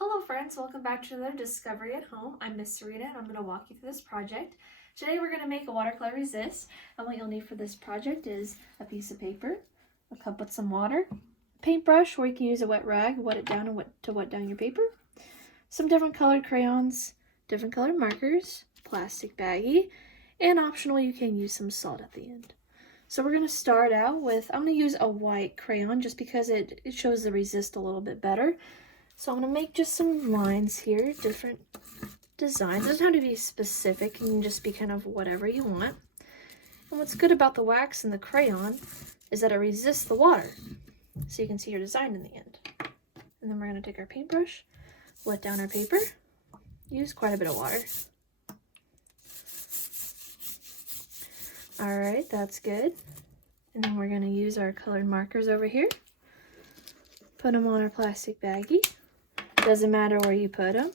Hello friends, welcome back to another Discovery at Home. I'm Miss Serena and I'm going to walk you through this project. Today we're going to make a watercolor resist, and what you'll need for this project is a piece of paper, a cup with some water, a paintbrush, or you can use a wet rag, wet it down and to wet down your paper, some different colored crayons, different colored markers, plastic baggie, and optional you can use some salt at the end. So we're going to start out with, I'm going to use a white crayon just because it shows the resist a little bit better. So I'm going to make just some lines here, different designs. It doesn't have to be specific, it can just be kind of whatever you want. And what's good about the wax and the crayon is that it resists the water, so you can see your design in the end. And then we're going to take our paintbrush, wet down our paper, use quite a bit of water. Alright, that's good. And then we're going to use our colored markers over here. Put them on our plastic baggie. Doesn't matter where you put them.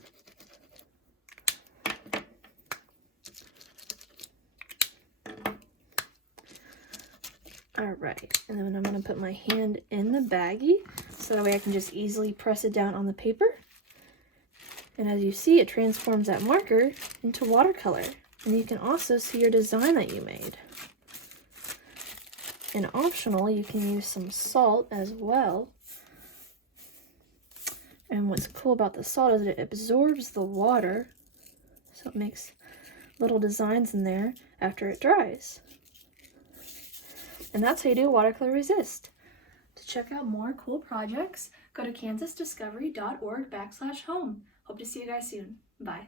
Alright, and then I'm going to put my hand in the baggie so that way I can just easily press it down on the paper. And as you see, it transforms that marker into watercolor. And you can also see your design that you made. And optional, you can use some salt as well. And what's cool about the salt is that it absorbs the water, so it makes little designs in there after it dries. And that's how you do watercolor resist. To check out more cool projects, go to kansasdiscovery.org/home. Hope to see you guys soon. Bye.